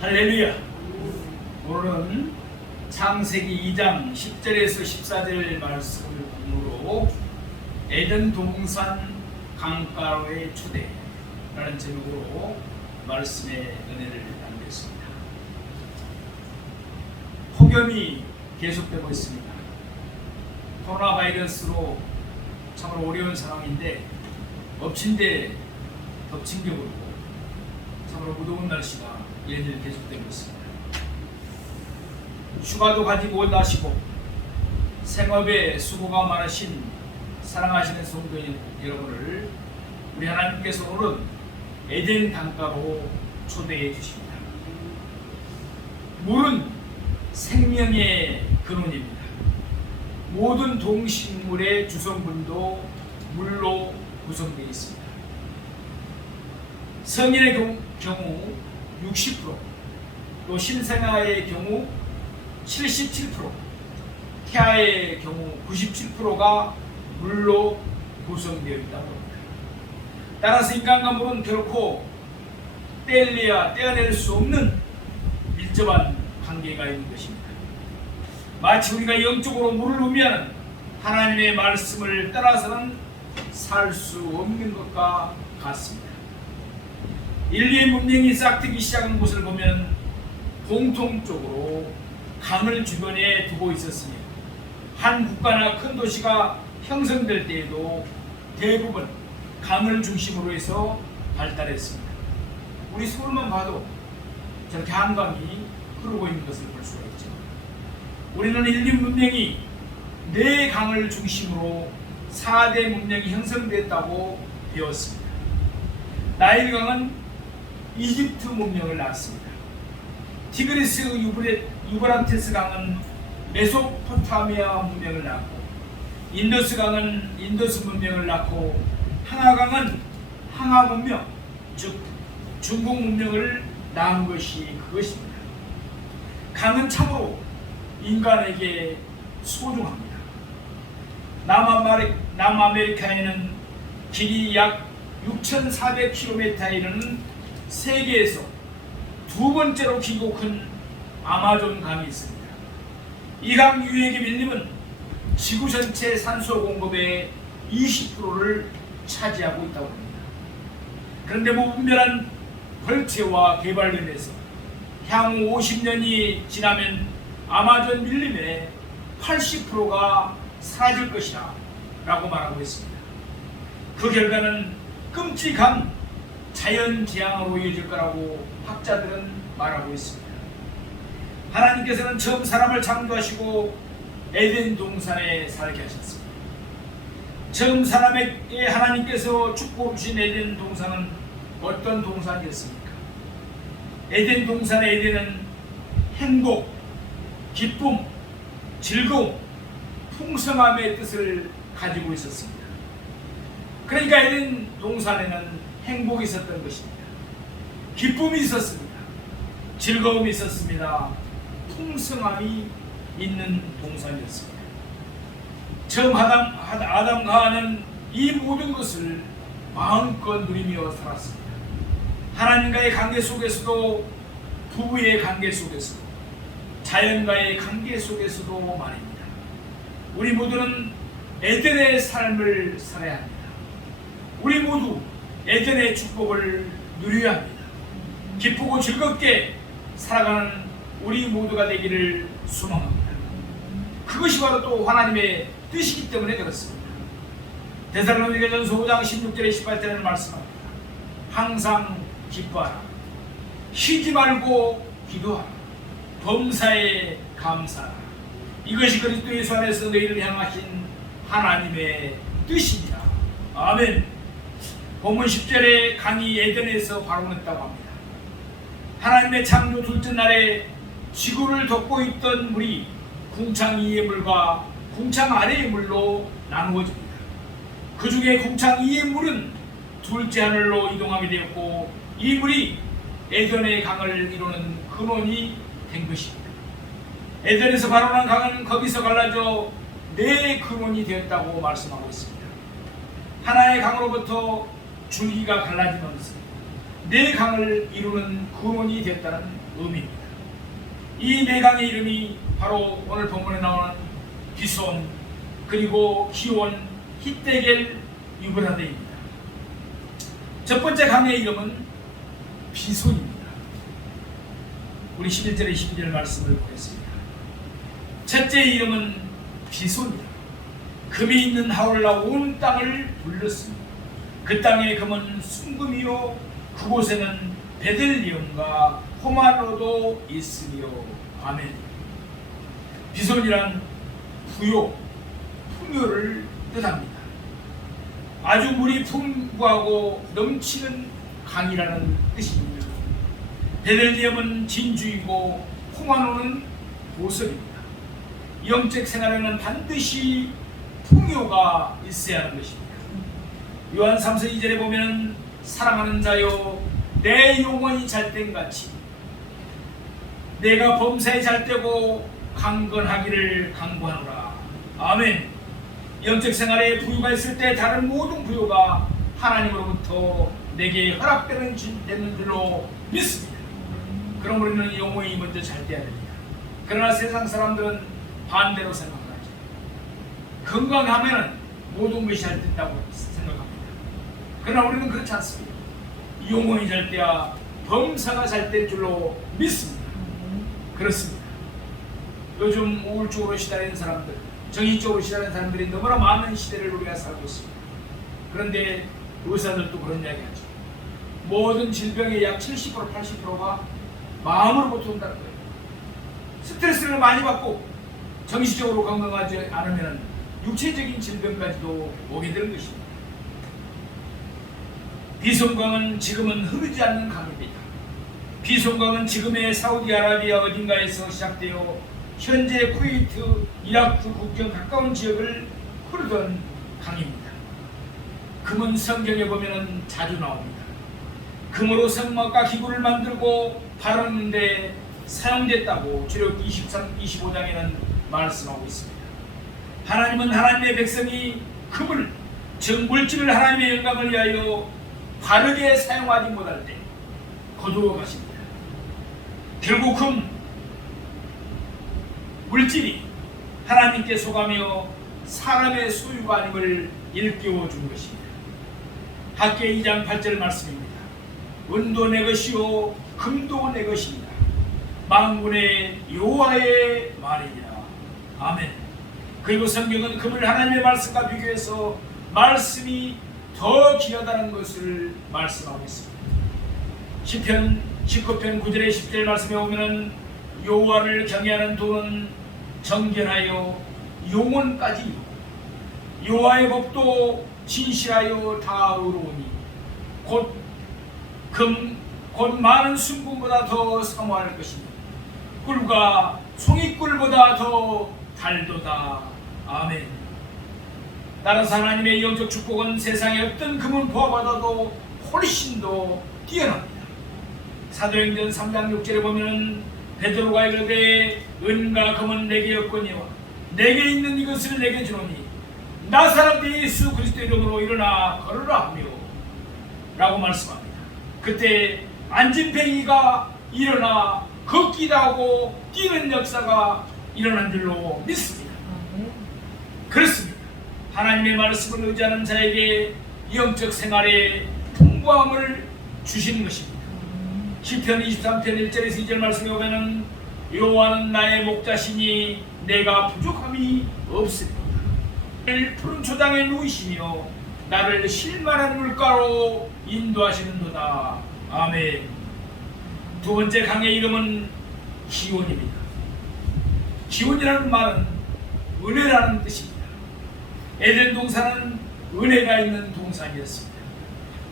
할렐루야. 오늘은 창세기 2장 10절에서 14절 말씀을 본문으로 에덴 동산 강가로의 초대라는 제목으로 말씀의 은혜를 나누겠습니다. 폭염이 계속되고 있습니다. 코로나 바이러스로 참으로 어려운 상황인데 엎친 데 덮친 게 모르고 참으로 무더운 날씨가 연일 계속되고 있습니다. 휴가도 가지고 원하시고 생업에 수고가 많으신 사랑하시는 성도 여러분을 우리 하나님께서 오늘은 에덴 강가로 초대해 주십니다. 물은 생명의 근원입니다. 모든 동식물의 주성분도 물로 구성되어 있습니다. 성인의 경우 60%, 또 신생아의 경우 77%, 태아의 경우 97%가 물로 구성되어 있다고 합니다. 따라서 인간과 물은 결코 떼어낼 수 없는 밀접한 관계가 있는 것입니다. 마치 우리가 영적으로 물을 의미하는 하나님의 말씀을 따라서는 살 수 없는 것과 같습니다. 인류의 문명이 싹트기 시작한 곳을 보면 공통적으로 강을 주변에 두고 있었으며 한 국가나 큰 도시가 형성될 때에도 대부분 강을 중심으로 해서 발달했습니다. 우리 서울만 봐도 저렇게 한강이 흐르고 있는 것을 볼 수가 있죠. 우리는 인류 문명이 네 강을 중심으로 4대 문명이 형성됐다고 배웠습니다. 나일 강은 이집트 문명을 낳았습니다. 티그리스 유브라테스 강은 메소포타미아 문명을 낳았고, 인더스 강은 인더스 문명을 낳고, 항하 강은 항하 문명, 즉 중국 문명을 낳은 것이 그것입니다. 강은 참으로 인간에게 소중합니다. 남아메리카에는 길이 약 6,400km에 이르는 세계에서 두 번째로 길고 큰 아마존 강이 있습니다. 이 강 유역의 밀림은 지구 전체 산소 공급의 20%를 차지하고 있다고 합니다. 그런데 무분별한 벌채와 개발로 인해서 향후 50년이 지나면 아마존 밀림의 80%가 사라질 것이라 라고 말하고 있습니다. 그 결과는 끔찍한 자연재앙으로 이어질 거라고 학자들은 말하고 있습니다. 하나님께서는 처음 사람을 창조하시고 에덴 동산에 살게 하셨습니다. 처음 사람에게 하나님께서 축복 주신 에덴 동산은 어떤 동산이었습니까? 에덴 동산의 에덴은 행복, 기쁨, 즐거움, 풍성함의 뜻을 가지고 있었습니다. 그러니까 에덴 동산에는 행복이 있었던 것입니다. 기쁨이 있었습니다. 즐거움이 있었습니다. 풍성함이 있는 동산이었습니다. 처음 아담과 하와는 이 모든 것을 마음껏 누리며 살았습니다. 하나님과의 관계 속에서도, 부부의 관계 속에서도, 자연과의 관계 속에서도 말입니다. 우리 모두는 에덴의 삶을 살아야 합니다. 우리 모두 에덴의 축복을 누려야 합니다. 기쁘고 즐겁게 살아가는 우리 모두가 되기를 소망합니다. 그것이 바로 또 하나님의 뜻이기 때문에 그렇습니다. 데살로니가전서 5장 16절에 18절에는 말씀합니다. 항상 기뻐하라. 쉬지 말고 기도하라. 범사에 감사하라. 이것이 그리스도 예수 안에서 너희를 향하신 하나님의 뜻입니다. 아멘. 본문 10절에 강이 에덴에서 발원했다고 합니다. 하나님의 창조 둘째 날에 지구를 덮고 있던 물이 궁창 위의 물과 궁창 아래의 물로 나누어집니다. 그 중에 궁창 위의 물은 둘째 하늘로 이동하게 되었고, 이 물이 에덴의 강을 이루는 근원이 된 것입니다. 에덴에서 발원한 강은 거기서 갈라져 네 근원이 되었다고 말씀하고 있습니다. 하나의 강으로부터 줄기가 갈라지면서 네 강을 이루는 근원이 됐다는 의미입니다. 이 네 강의 이름이 바로 오늘 본문에 나오는 기손, 그리고 기온, 히데겔, 유브라데입니다. 첫 번째 강의 이름은 비손입니다. 우리 11절에 12절 말씀을 보겠습니다. 첫째 이름은 비손이다. 금이 있는 하울라 온 땅을 둘렀습니다. 그 땅의 금은 순금이요 그곳에는 베들리엄과 호마노도 있으며. 아멘. 비손이란 부요, 풍요를 뜻합니다. 아주 물이 풍부하고 넘치는 강이라는 뜻입니다. 베들리엄은 진주이고 호마노는 보석입니다. 영적 생활에는 반드시 풍요가 있어야 하는 것입니다. 요한 3서 2절에 보면 사랑하는 자여 내 영혼이 잘된 같이 내가 범사에 잘되고 강건하기를 강구하노라. 아멘. 영적 생활에 부유가 있을 때 다른 모든 부유가 하나님으로부터 내게 허락되는 줄로 믿습니다. 그럼 우리는 영혼이 먼저 잘돼야 됩니다. 그러나 세상 사람들은 반대로 생각하죠. 건강하면 모든 것이 잘 된다고 생각합니다. 그러나 우리는 그렇지 않습니다. 영혼이 잘 돼야 범사가 잘 될 줄로 믿습니다. 그렇습니다. 요즘 우울증으로 시달리는 사람들, 정신적으로 시달리는 사람들이 너무나 많은 시대를 우리가 살고 있습니다. 그런데 의사들도 그런 이야기 하죠. 모든 질병의 약 70%, 80%가 마음으로부터 온다는 거예요. 스트레스를 많이 받고 정신적으로 건강하지 않으면 육체적인 질병까지도 오게 되는 것입니다. 비손강은 지금은 흐르지 않는 강입니다. 비손강은 지금의 사우디아라비아 어딘가에서 시작되어 현재 쿠웨이트, 이라크 국경 가까운 지역을 흐르던 강입니다. 금은 성경에 보면 자주 나옵니다. 금으로 성막과 기구를 만들고 바르는데 사용됐다고 주력 23, 25장에는 말씀하고 있습니다. 하나님은 하나님의 백성이 금을, 즉 물질을 하나님의 영광을 위하여 바르게 사용하지 못할 때 거두어 가십니다. 결국 금, 물질이 하나님께 속하며 사람의 소유가 아님을 일깨워 준 것입니다. 학개 2장 8절 말씀입니다. 은도 내 것이요 금도 내 것이니라. 만군의 여호와의 말이니라. 아멘. 그리고 성경은 금을 하나님의 말씀과 비교해서 말씀이 더 귀하다는 것을 말씀하고 있습니다. 시편 19편 9절에 10절 말씀에 보면 여호와를 경외하는 돈은 정결하여 영혼까지 이루고 여호와의 법도 진실하여 다 의로우니 곧 많은 순금보다 더 사모할 것이니 꿀과 송이꿀보다 더 달도다. 아멘. 따라서 하나님의 영적 축복은 세상의 어떤 금은 보아받아도 훨씬 더 뛰어납니다. 사도행전 3장 6절에 보면 베드로가 이르되 은과 금은 내게 없거니와 내게 있는 이것을 내게 주노니 나사렛 예수 그리스도 이름으로 일어나 걸으라 하며 라고 말씀합니다. 그때 안진뱅이가 일어나 걷기도 하고 뛰는 역사가 일어난 줄로 믿습니다. 그렇습니다. 하나님의 말씀을 의지하는 자에게 영적 생활에 풍부함을 주시는 것입니다. 시편 23편 1절에서 2절 말씀에 보면 여호와는 나의 목자시니 내가 부족함이 없으리로다. 푸른 초장에 누이시며 나를 실만한 물가로 인도하시는도다. 아멘. 두 번째 강의 이름은 기온입니다. 기온이라는 말은 은혜라는 뜻입니다. 에덴 동산은 은혜가 있는 동산이었습니다.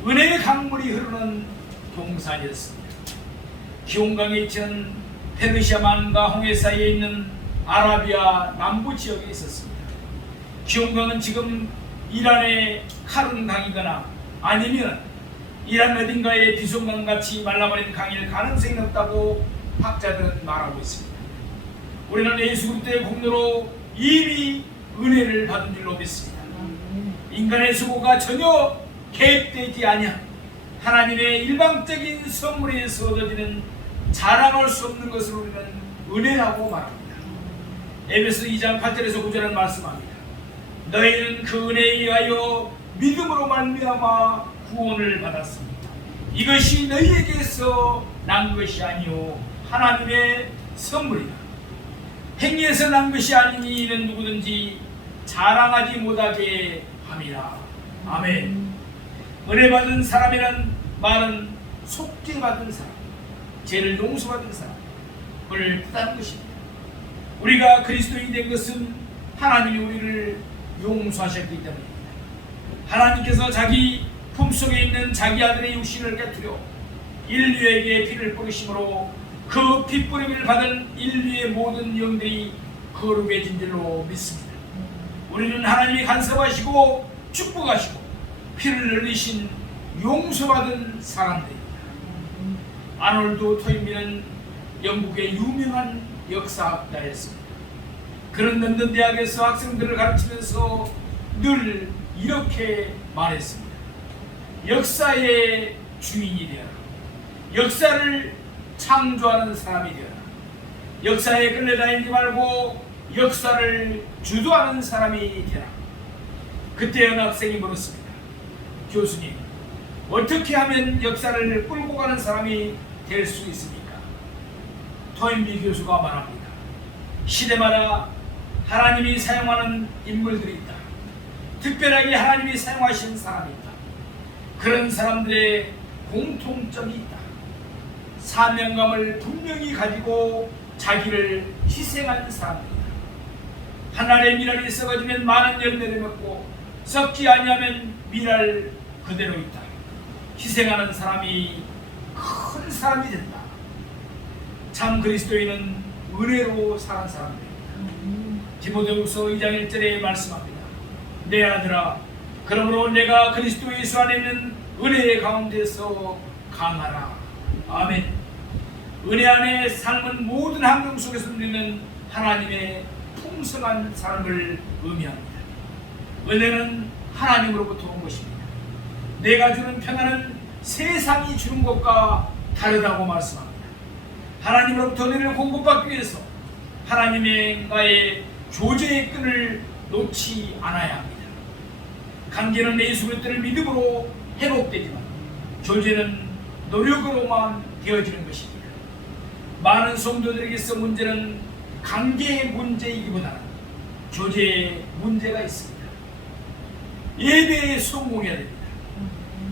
은혜의 강물이 흐르는 동산이었습니다. 기온강에 위치한 페르시아만과 홍해 사이에 있는 아라비아 남부 지역에 있었습니다. 기온강은 지금 이란의 카룬 강이거나 아니면 이란 어딘가의 비손강 같이 말라버린 강일 가능성이 높다고 학자들은 말하고 있습니다. 우리는 예수 그리스도의 공로로 이미 은혜를 받은 줄로 믿습니다. 인간의 수고가 전혀 계획되지 아니한 하나님의 일방적인 선물에서 얻어지는 자랑할 수 없는 것을 우리는 은혜라고 말합니다. 에베소 2장 8절에서 9절은 말씀합니다. 너희는 그 은혜에 의하여 믿음으로 말미암아 구원을 받았습니다. 이것이 너희에게서 난 것이 아니요 하나님의 선물이다. 행위에서 난 것이 아니니 이는 누구든지 자랑하지 못하게 함이라. 아멘. 은혜 받은 사람이란 말은 속죄받은 사람, 죄를 용서받은 사람을 뜻하는 것입니다. 우리가 그리스도인이 된 것은 하나님이 우리를 용서하셨기 때문입니다. 하나님께서 자기 품속에 있는 자기 아들의 육신을 깨뜨려 인류에게 피를 뿌리심으로 그 피뿌림을 받은 인류의 모든 영들이 거룩해진 줄로 믿습니다. 우리는 하나님이 간섭하시고 축복하시고 피를 흘리신 용서받은 사람들입니다. 아놀드 토인비는 영국의 유명한 역사학자였습니다. 그는 런던 대학에서 학생들을 가르치면서 늘 이렇게 말했습니다. 역사의 주인이 되어라. 역사를 창조하는 사람이 되어라. 역사에 끌려다니지 말고 역사를 주도하는 사람이 되라. 그때 어느 학생이 물었습니다. 교수님, 어떻게 하면 역사를 끌고 가는 사람이 될 수 있습니까? 토인비 교수가 말합니다. 시대마다 하나님이 사용하는 인물들이 있다. 특별하게 하나님이 사용하신 사람이 있다. 그런 사람들의 공통점이 있다. 사명감을 분명히 가지고 자기를 희생하는 사람들이다. 한 알의 미랄이 썩어지면 많은 열매를 맺고 썩지 아니하면 미랄 그대로 있다. 희생하는 사람이 큰 사람이 된다. 참 그리스도인은 은혜로 사는 사람들입니다. 디모데후서 2장 1절에 말씀합니다. 내 아들아, 그러므로 내가 그리스도 예수 안에 있는 은혜의 가운데서 강하라. 아멘. 은혜 안에 삶은 모든 환경 속에서 누리는 하나님의 풍성한 삶을 의미합니다. 은혜는 하나님으로부터 온 것입니다. 내가 주는 평안은 세상이 주는 것과 다르다고 말씀합니다. 하나님으로부터 은혜를 공급받기 위해서 하나님과의 교제의 끈을 놓지 않아야 합니다. 관계는 예수 그리스도를 믿음으로 회복되지만 교제는 노력으로만 되어지는 것입니다. 많은 성도들에게서 문제는 관계의 문제이기보다는 교제의 문제가 있습니다. 예배에 성공해야 됩니다.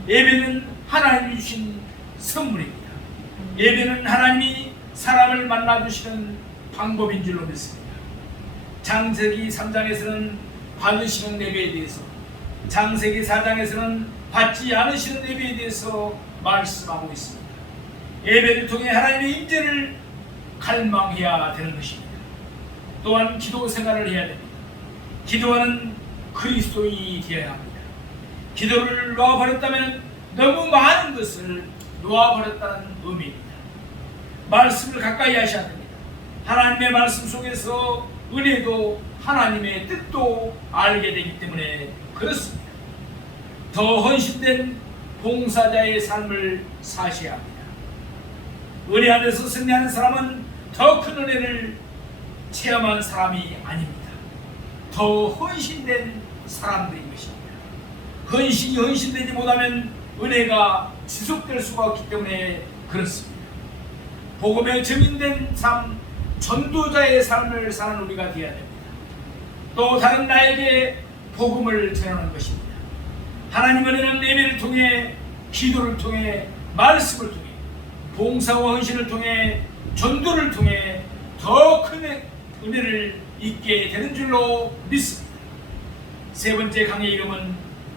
예배는 하나님이 주신 선물입니다. 예배는 하나님이 사람을 만나주시는 방법인 줄로 믿습니다. 창세기 3장에서는 받으시는 예배에 대해서, 창세기 4장에서는 받지 않으시는 예배에 대해서 말씀하고 있습니다. 예배를 통해 하나님의 임재를 갈망해야 되는 것입니다. 또한 기도 생활을 해야 됩니다. 기도하는 그리스도인이 되어야 합니다. 기도를 놓아버렸다면 너무 많은 것을 놓아버렸다는 의미입니다. 말씀을 가까이 하셔야 됩니다. 하나님의 말씀 속에서 은혜도 하나님의 뜻도 알게 되기 때문에 그렇습니다. 더 헌신된 봉사자의 삶을 사셔야 합니다. 은혜 안에서 승리하는 사람은 더 큰 은혜를 체험한 사람이 아닙니다. 더 헌신된 사람들인 것입니다. 헌신이 헌신되지 못하면 은혜가 지속될 수가 없기 때문에 그렇습니다. 복음에 증인된 삶, 전도자의 삶을 사는 우리가 되어야 됩니다. 또 다른 나에게 복음을 전하는 것입니다. 하나님 은혜는 예배를 통해, 기도를 통해, 말씀을 통해, 봉사와 헌신을 통해, 전도를 통해 더 큰 은혜를 잊게 되는 줄로 믿습니다. 세 번째 강의 이름은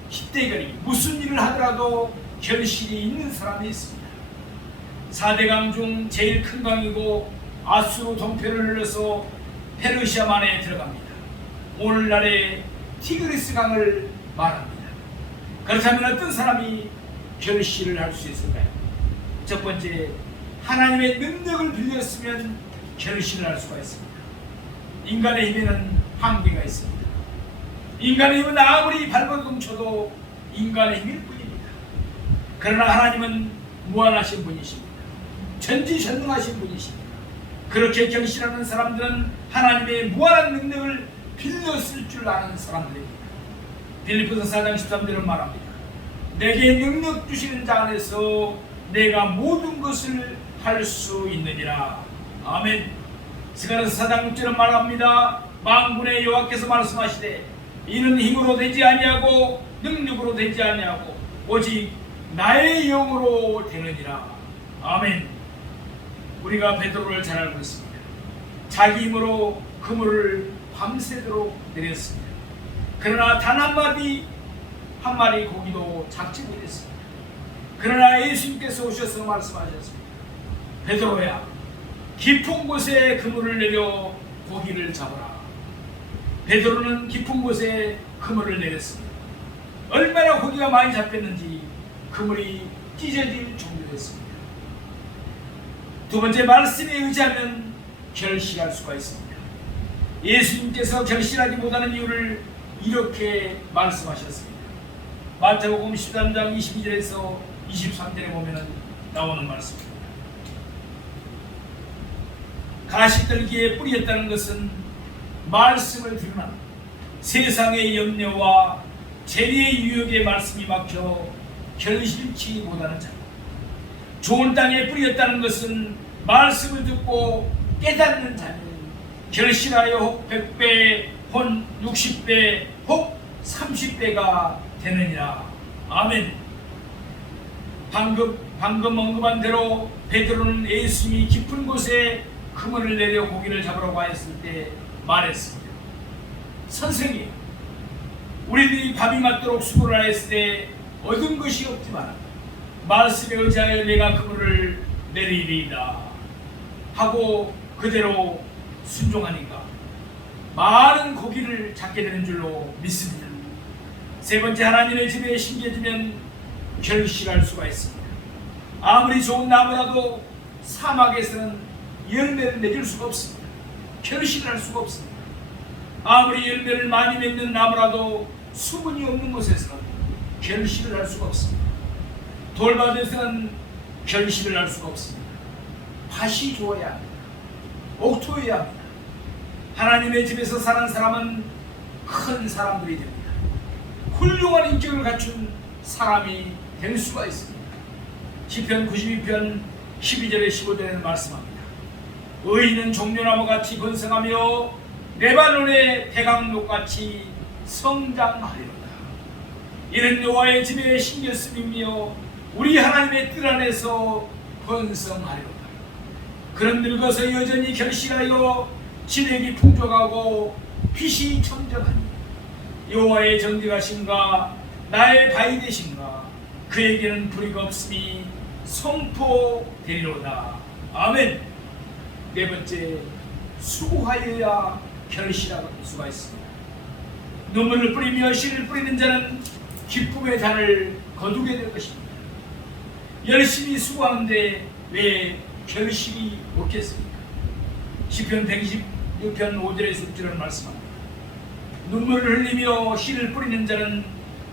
십대결이 무슨 일을 하더라도 결실이 있는 사람이 있습니다. 4대 강 중 제일 큰 강이고 아수르 동표를 흘러서 페르시아만에 들어갑니다. 오늘날의 티그리스 강을 말합니다. 그렇다면 어떤 사람이 결실을 할 수 있을까요? 첫 번째, 하나님의 능력을 빌렸으면 결실을 할 수가 있습니다. 인간의 힘에는 한계가 있습니다. 인간의 힘은 아무리 발버둥 쳐도 인간의 힘일 뿐입니다. 그러나 하나님은 무한하신 분이십니다. 전지전능하신 분이십니다. 그렇게 결실하는 사람들은 하나님의 무한한 능력을 빌려 쓸 줄 아는 사람들입니다. 빌립보서 4장 13절은 말합니다. 내게 능력 주시는 자 안에서 내가 모든 것을 할 수 있느니라. 아멘. 스가랴서 4장 6절은 말합니다. 만군의 여호와께서 말씀하시되 이는 힘으로 되지 아니하고 능력으로 되지 아니하고 오직 나의 영으로 되느니라. 아멘. 우리가 베드로를 잘 알고 있습니다. 자기 힘으로 그물을 밤새도록 내렸습니다. 그러나 단 한 마리 고기도 잡지 못했습니다. 그러나 예수님께서 오셔서 말씀하셨습니다. 베드로야, 깊은 곳에 그물을 내려 고기를 잡아라. 베드로는 깊은 곳에 그물을 내렸습니다. 얼마나 고기가 많이 잡혔는지 그물이 찢어질 정도였습니다. 두 번째, 말씀에 의지하면 결실할 수가 있습니다. 예수님께서 결실하기보다는 이유를 이렇게 말씀하셨습니다. 마태복음 13장 22절에서 23절에 보면 나오는 말씀입니다. 가시떨기에 뿌리였다는 것은 말씀을 들으나 세상의 염려와 재리의 유혹에 말씀이 막혀 결실치 못하는 자. 좋은 땅에 뿌리였다는 것은 말씀을 듣고 깨닫는 자는 결실하여 혹 100배, 혹 60배, 혹 30배가 되느니라. 아멘. 방금 언급한 대로 베드로는 예수님이 깊은 곳에 그물을 내려 고기를 잡으라고 하였을 때 말했습니다. 선생님, 우리들이 밥이 맞도록 수고를 하였을 때 얻은 것이 없지만 말씀에 의지하여 내가 그물을 내리리이다 하고 그대로 순종하니까 많은 고기를 잡게 되는 줄로 믿습니다. 세 번째, 하나님의 집에 심겨지면 결실할 수가 있습니다. 아무리 좋은 나무라도 사막에서는 열매를 맺을 수가 없습니다. 결실할 수가 없습니다. 아무리 열매를 많이 맺는 나무라도 수분이 없는 곳에서는 결실을 할 수가 없습니다. 돌밭에서는 결실을 할 수가 없습니다. 밭이 좋아야 합니다. 옥토해야 합니다. 하나님의 집에서 사는 사람은 큰 사람들이 됩니다. 훌륭한 인격을 갖춘 사람이 될 수가 있습니다. 시편 92편 12절에 15절에는 말씀합니다. 의인은 종려나무같이 번성하며 레바논의 대강목같이 성장하리로다. 이는 여호와의 집에 심겼음이며 우리 하나님의 뜰 안에서 번성하리로다. 그런 늙어서 여전히 결실하여 진액이 풍족하고 빛이 청정하니 여호와의 정직하심과 나의 바위 되심과 그에게는 불의가 없으니 선포되리로다. 아멘. 네 번째, 수고하여야 결실할 수가 있습니다. 눈물을 뿌리며 씨를 뿌리는 자는 기쁨의 잔을 거두게 될 것입니다. 열심히 수고하는데 왜 결실이 없겠습니까? 시편 126편 5절에서 6절을 말씀합니다. 눈물을 흘리며 씨를 뿌리는 자는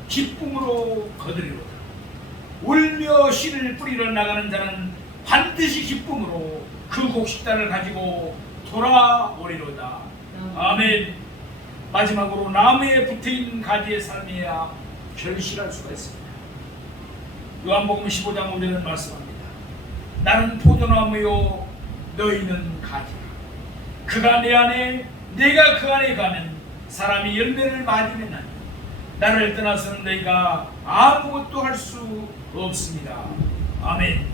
기쁨으로 거두리로다. 울며 씨를 뿌리러 나가는 자는 반드시 기쁨으로 그 곡식단을 가지고 돌아오리로다. 아멘. 마지막으로 나무에 붙어있는 가지의 삶이야 결실할 수가 있습니다. 요한복음 15장 5절은 말씀합니다. 나는 포도나무요 너희는 가지라. 그가 내 안에 내가 그 안에 가면 사람이 열매를 많이 맺나니 나를 떠나서는 너희가 아무것도 할 수 없습니다. 아멘.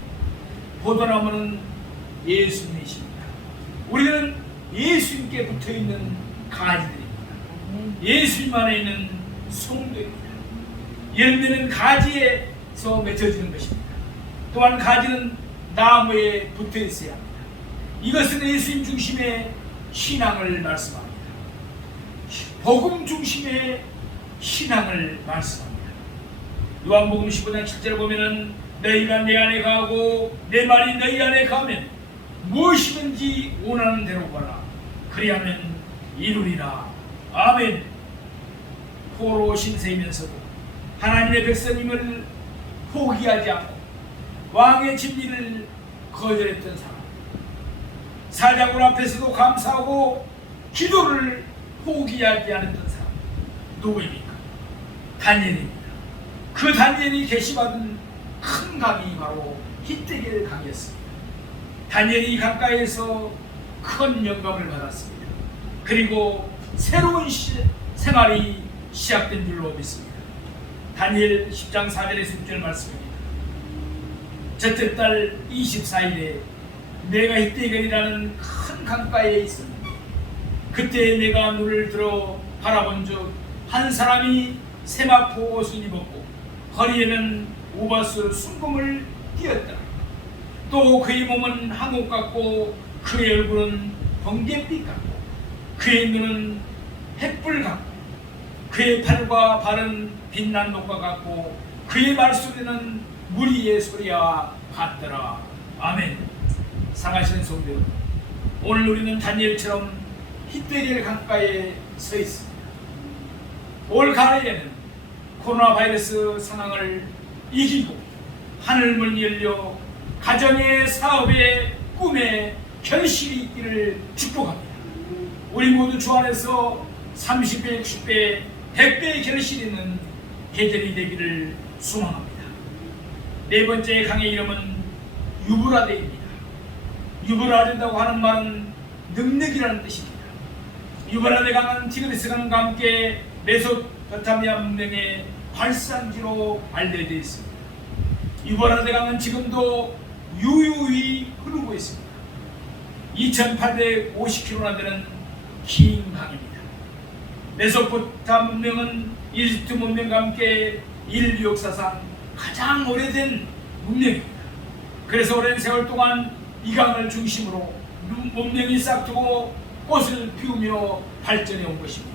포도나무는 예수님이십니다. 우리는 예수님께 붙어있는 가지들입니다. 예수님 안에 있는 성도입니다. 열매는 가지에서 맺어지는 것입니다. 또한 가지는 나무에 붙어 있어야 합니다. 이것은 예수님 중심의 신앙을 말씀합니다. 복음 중심의 신앙을 말씀합니다. 요한복음 15장 7절을 보면은 너희가 내 안에 가고 내 말이 너희 안에 가면 무엇이든지 원하는 대로 구하라. 그리하면 이루리라. 아멘. 포로 신세이면서도 하나님의 백성임을 포기하지 않고 왕의 진리를 거절했던 사람, 사자굴 앞에서도 감사하고 기도를 포기하지 않았던 사람 누구입니까? 다니엘입니다. 그 다니엘이 계시받은 큰 강이 바로 히데겔 강이었습니다. 다니엘이 강가에서 큰 영감을 받았습니다. 그리고 새로운 생활이 시작된 줄로 믿습니다. 다니엘 10장 4절에서 6절 말씀입니다. 첫째 달 24일에 내가 히데겔이라는 큰 강가에 있었는데 그때 내가 눈을 들어 바라본 즉 한 사람이 세마포 옷을 입었고 허리에는 우바스 순금을 띄었다. 또 그의 몸은 항옥 같고 그의 얼굴은 번갯빛 같고 그의 눈은 햇불 같고 그의 팔과 발은 빛난 녹과 같고 그의 말소리는 무리의 소리와 같더라. 아멘. 사랑하시는 성도 여러분, 오늘 우리는 다니엘처럼 히데겔 강가에 서 있습니다. 올 가을에는 코로나 바이러스 상황을 이기고 하늘문이 열려 가정의 사업의 꿈에 결실이 있기를 축복합니다. 우리 모두 주 안에서 30배, 60배, 100배의 결실이 있는 계절이 되기를 소망합니다. 네 번째 강의 이름은 유브라데입니다. 유브라데라고 하는 말은 능력이라는 뜻입니다. 유브라데 강은 티그리스 강과 함께 메소포타미아 문명의 발산지로 알려져 있습니다. 유브라데 강은 지금도 유유히 흐르고 있습니다. 2850km나 되는 긴 강입니다. 메소포타미아 문명은 이집트 문명과 함께 인류 역사상 가장 오래된 문명입니다. 그래서 오랜 세월 동안 이 강을 중심으로 문명이 싹트고 꽃을 피우며 발전해 온 것입니다.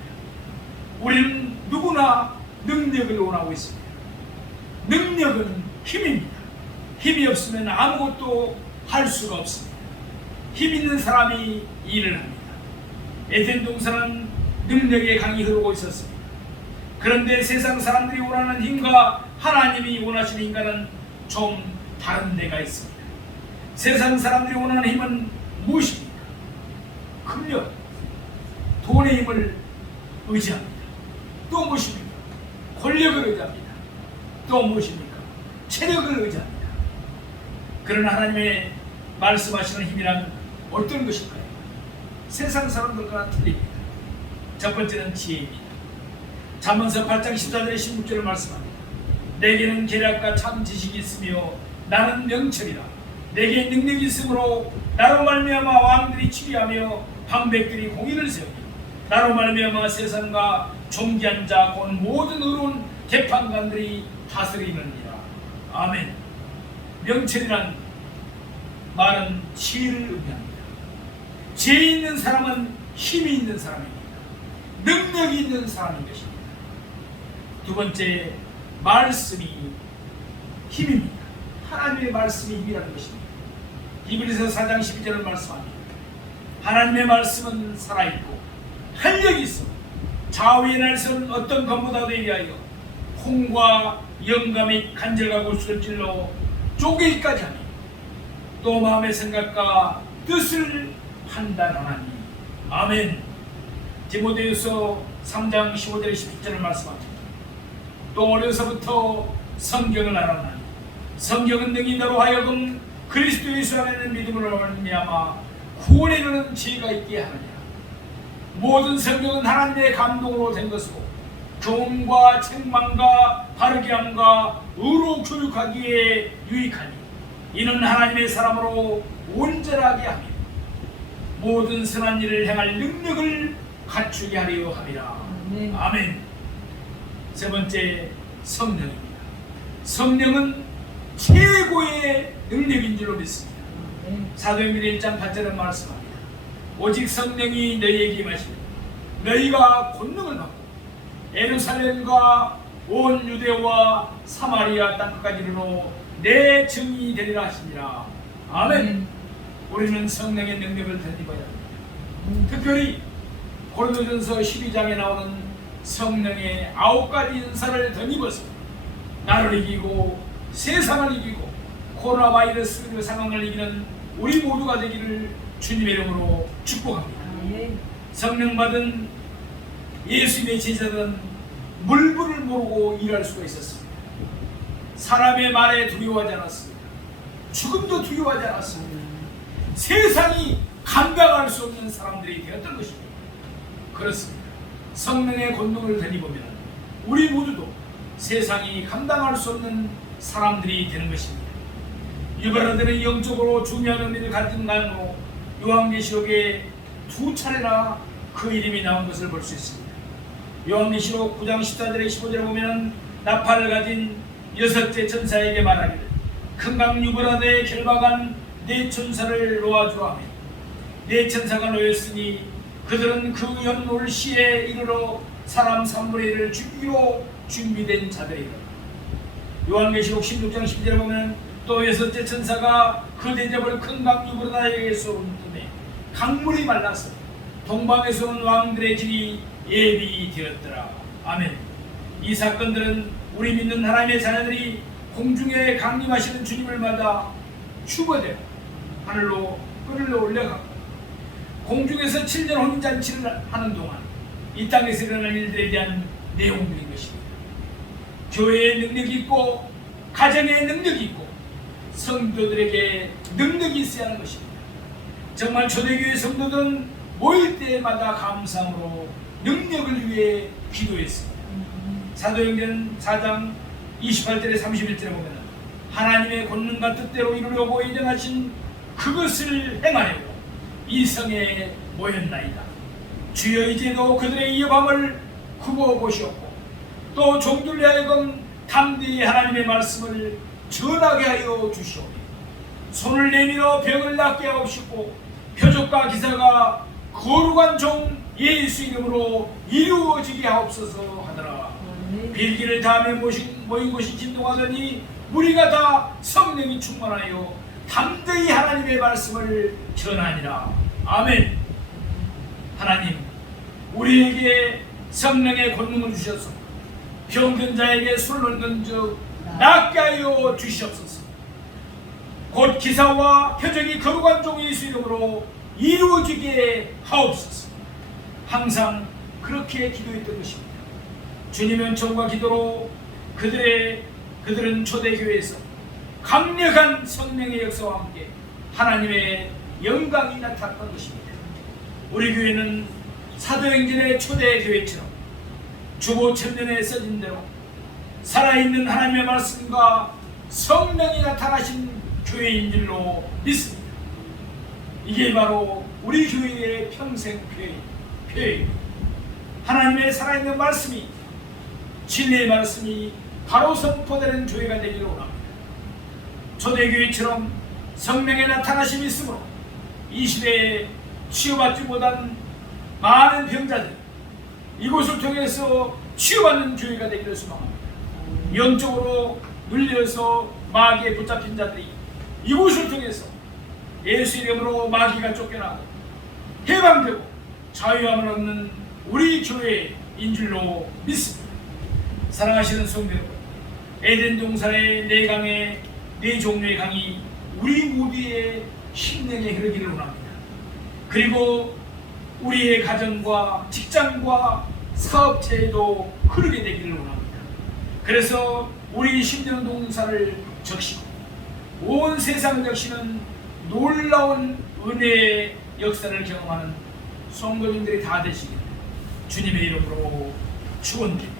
우리는 누구나 능력을 원하고 있습니다. 능력은 힘입니다. 힘이 없으면 아무것도 할 수가 없습니다. 힘 있는 사람이 일을 합니다. 에덴 동산은 능력의 강이 흐르고 있었습니다. 그런데 세상 사람들이 원하는 힘과 하나님이 원하시는 힘과는 좀 다른 데가 있습니다. 세상 사람들이 원하는 힘은 무엇입니까? 금력, 돈의 힘을 의지합니다. 또 무엇입니까? 권력을 의지합니다. 또 무엇입니까? 체력을 의지합니다. 그러나 하나님의 말씀하시는 힘이란 어떤 것일까요? 세상 사람들과는 틀립니다. 첫 번째는 지혜입니다. 잠언서 8장 14절에 16절을 말씀합니다. 내게는 계략과 참 지식이 있으며 나는 명철이라. 내게 능력이 있으므로 나로 말미암아 왕들이 치리하며 방백들이 공의를 세우며 나로 말미암아 세상과 존귀한 자 곧 모든 의로운 재판관들이 다스리느니라. 아멘. 명철이란 말은 지혜를 의미합니다. 지혜 있는 사람은 힘이 있는 사람입니다. 능력이 있는 사람인 것입니다. 두 번째, 말씀이 힘입니다. 하나님의 말씀이 힘이라는 것입니다. 히브리서 4장 12절을 말씀합니다. 하나님의 말씀은 살아있고 활력이 있어 좌우의 날선 어떤 것보다도 예리하여 콩과 영감 및 간절과 골수를 찔러 쪼개기까지 하며 또 마음의 생각과 뜻을 판단하나니. 아멘. 디모데후서 3장 15절에 17절을 말씀합니다. 또 어려서부터 성경을 알았나니 성경은 능히 너로 하여금 그리스도 예수 안에 있는 믿음으로 말미암아 구원에 이르는 지혜가 있게 하느니라. 모든 성경은 하나님의 감동으로 된 것이고 교훈과 책망과 바르게 함과 의로 교육하기에 유익하니 이는 하나님의 사람으로 온전하게 하며 모든 선한 일을 행할 능력을 갖추게 하려 함이라. 아멘. 세 번째, 성령입니다. 성령은 최고의 능력인 줄로 믿습니다. 사도행전 1장 8절은 말씀합니다. 오직 성령이 너희에게 임하시면 너희가 권능을 받고 예루살렘과 온 유대와 사마리아 땅끝까지 이르러 내 증인이 되리라 하시니라. 아멘. 우리는 성령의 능력을 덧입어야 합니다. 특별히 고린도전서 12장에 나오는 성령의 9가지 은사를 덧입어서 나를 이기고 세상을 이기고 코로나 바이러스 상황을 이기는 우리 모두가 되기를 주님의 이름으로 축복합니다. 성령 받은 예수님의 제자들은 물불을 모르고 일할 수가 있었습니다. 사람의 말에 두려워하지 않았습니다. 죽음도 두려워하지 않았습니다. 세상이 감당할 수 없는 사람들이 되었던 것입니다. 그렇습니다. 성령의 권능을 되니보면 우리 모두도 세상이 감당할 수 없는 사람들이 되는 것입니다. 유발라들은 영적으로 중요한 의미를 가진 가운데 요한계시록에 2차례나 그 이름이 나온 것을 볼 수 있습니다. 요한계시록 9장 14절에 15절에 보면 나팔을 가진 여섯째 천사에게 말하기를 큰 강 유브라데에 결박한 네 천사를 놓아주라 하며 네 천사가 놓였으니 그들은 그 연올 시에 이르러 사람 3분의 1을 죽이로 준비된 자들이라. 요한계시록 16장 10절에 보면 또 여섯째 천사가 그 대접을 큰 강 유브라데에게서 옮기매 강물이 말라서 동방에서 온 왕들의 길이 예비되었더라. 아멘. 이 사건들은 우리 믿는 하나님의 자녀들이 공중에 강림하시는 주님을 맞아 추거되고 하늘로 끌려 올려가고 공중에서 7년 혼인잔치를 하는 동안 이 땅에서 일어날 일들에 대한 내용들인 것입니다. 교회의 능력이 있고 가정의 능력이 있고 성도들에게 능력이 있어야 하는 것입니다. 정말 초대교회 성도들은 모일 때마다 감사함으로 능력을 위해 기도했습니다. 사도행전 4장 28절에 31절에 보면 하나님의 권능과 뜻대로 이루려고 예정하신 그것을 행하여 이 성에 모였나이다. 주여 이제도 그들의 이어밤을 굽어보시옵고 또 종들에 하여금 담대히 하나님의 말씀을 전하게 하여 주시오며 손을 내밀어 병을 낫게 하옵시고 표적과 기사가 거룩한 종 예수 이름으로 이루어지게 하옵소서 하더라. 빌기를 다음에 모인 곳이 진동하더니 무리가 다 성령이 충만하여 담대히 하나님의 말씀을 전하니라. 아멘. 하나님 우리에게 성령의 권능을 주셔서 병든 자에게 술을 건져 낫게 하여 주시옵소서. 곧 기사와 표적이 거룩한 종 예수 이름으로 이루어지게 하옵소서. 항상 그렇게 기도했던 것입니다. 주님의 은총과 기도로 그들은 초대교회에서 강력한 성령의 역사와 함께 하나님의 영광이 나타났던 것입니다. 우리 교회는 사도행전의 초대교회처럼 주보 천년에 써진 대로 살아있는 하나님의 말씀과 성령이 나타나신 교회인 줄로 믿습니다. 이게 바로 우리 교회의 평생 표현입니다. 하나님의 살아있는 말씀이 진리의 말씀이 바로 선포되는 교회가 되기를 원합니다. 초대교회처럼 성령의 나타나심이 있으므로 이 시대에 치유받지 못한 많은 병자들 이곳을 통해서 치유받는 교회가 되기를 소망합니다. 영적으로 눌려서 마귀에 붙잡힌 자들이 이곳을 통해서 예수 이름으로 마귀가 쫓겨나고 해방되고 자유함을 얻는 우리 교회인 줄로 믿습니다. 사랑하시는 성도 여러분, 에덴 동산의 네 강의 네 종류의 강이 우리 모두의 심령에 흐르기를 원합니다. 그리고 우리의 가정과 직장과 사업체에도 흐르게 되기를 원합니다. 그래서 우리 심령 동산을 적시고 온 세상을 적시는 놀라운 은혜의 역사를 경험하는 성도님들이 다 되시기를 주님의 이름으로 축원드립니다.